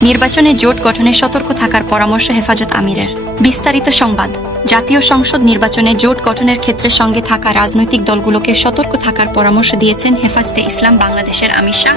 নির্বাচনে জোট গঠনে সতর্ক থাকার পরামর্শ হেফাজত আমিরের। বিস্তারিত সংবাদ। জাতীয় সংসদ নির্বাচনে জোট গঠনের ক্ষেত্রে সঙ্গে থাকা রাজনৈতিক দলগুলোকে সতর্ক থাকার পরামর্শ দিয়েছেন হেফাজতে ইসলাম বাংলাদেশের আমির শাহ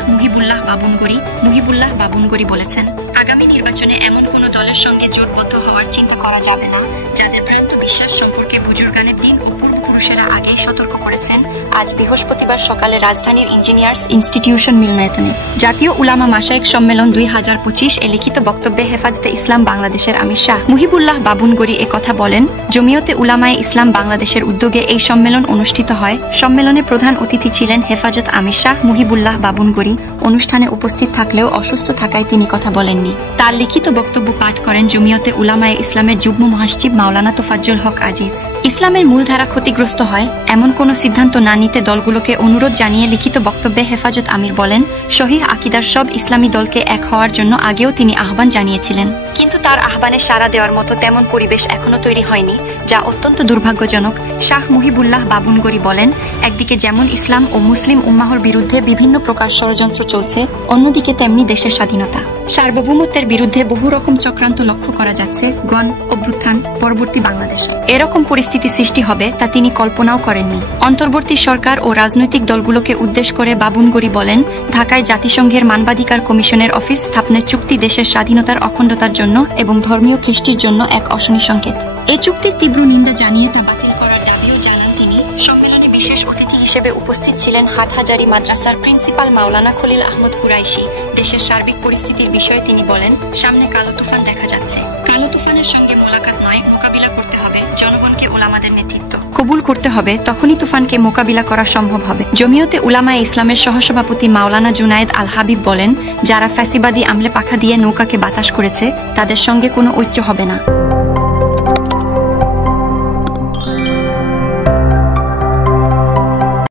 মুহিবুল্লাহ বাবুনগরী বলেছেন, আগামী নির্বাচনে এমন কোন দলের সঙ্গে জোটবদ্ধ হওয়ার চিন্তা করা যাবে না যাদের ভ্রান্ত বিশ্বাস সম্পর্কে বুজুর্গানে দিন ও পূর্বপুরুষেরা আগেই সতর্ক করেছেন। আজ বৃহস্পতিবার সকালে রাজধানীর ইঞ্জিনিয়ার্স ইনস্টিটিউশন মিলনায়তনে জাতীয় উলামা মাশায়েখ সম্মেলন 2025 এ লিখিত বক্তব্যে হেফাজতে ইসলাম বাংলাদেশের আমির শাহ মুহিবুল্লাহ বাবুনগরী একথা বলেন। জমিয়তে উলামায়ে ইসলাম বাংলাদেশের উদ্যোগে এই সম্মেলন অনুষ্ঠিত হয়। সম্মেলনে প্রধান অতিথি ছিলেন হেফাজত আমির শাহ মুহিবুল্লাহ বাবুনগরী। অনুষ্ঠানে উপস্থিত থাকলেও অসুস্থ থাকায় তিনি কথা বলেননি। তার লিখিত বক্তব্য পাঠ করেন জমিয়তে উলামায়ে ইসলামের যুগ্ম মহাসচিব মাওলানা তোফাজ্জল হক আজিজ। ইসলামের মূলধারা ক্ষতিগ্রস্ত হয় এমন কোন সিদ্ধান্ত না নিতে দলগুলোকে অনুরোধ জানিয়ে লিখিত বক্তব্যে হেফাজত আমির বলেন, সহিহ আকিদার সব ইসলামী দলকে এক হওয়ার জন্য আগেও তিনি আহ্বান জানিয়েছিলেন, কিন্তু তার আহ্বানে সাড়া দেওয়ার মতো তেমন পরিবেশ এখনো তৈরি হয়নি, যা অত্যন্ত দুর্ভাগ্যজনক। শাহ মুহিবুল্লাহ বাবুনগরী বলেন, একদিকে যেমন ইসলাম ও মুসলিম উম্মাহর বিরুদ্ধে বিভিন্ন প্রকার ষড়যন্ত্র চলছে, অন্যদিকে তেমনি দেশের স্বাধীনতা সার্বভৌমত্বের বিরুদ্ধে বহু রকম চক্রান্ত লক্ষ্য করা যাচ্ছে গণ অভ্যুত্থান পরবর্তী বাংলাদেশে। এরকম পরিস্থিতি সৃষ্টি হবে তা তিনি কল্পনাও করেননি। অন্তর্বর্তী সরকার ও রাজনৈতিক দলগুলোকে উদ্দেশ্য করে বাবুনগরী বলেন, ঢাকায় জাতিসংঘের মানবাধিকার কমিশনের অফিস স্থাপনের চুক্তি দেশের স্বাধীনতার অখণ্ডতার জন্য এবং ধর্মীয় কৃষ্টির জন্য এক অশনি সংকেত। এই চুক্তির তীব্র নিন্দা জানিয়ে তা বাতিল করার দাবিও জানান তিনি। সম্মেলনে বিশেষ অতিথি হিসেবে উপস্থিত ছিলেন হাটহাজারী মাদ্রাসার প্রিন্সিপাল মাওলানা খলিল আহমদ কুরাইশি। দেশের সার্বিক পরিস্থিতির বিষয়ে তিনি বলেন, সামনে কালো তুফান দেখা যাচ্ছে। কালো তুফানের সঙ্গে মোলাকাত নয়, মোকাবিলা করতে হবে। জনগণকে উলামাদের নেতৃত্ব কবুল করতে হবে, তখনই তুফানকে মোকাবিলা করা সম্ভব হবে। জমিয়তে উলামায়ে ইসলামের সহসভাপতি মাওলানা জুনায়েদ আল হাবিব বলেন, যারা ফ্যাসিবাদী আমলে পাখা দিয়ে নৌকাকে বাতাস করেছে তাদের সঙ্গে কোনো ঐক্য হবে না।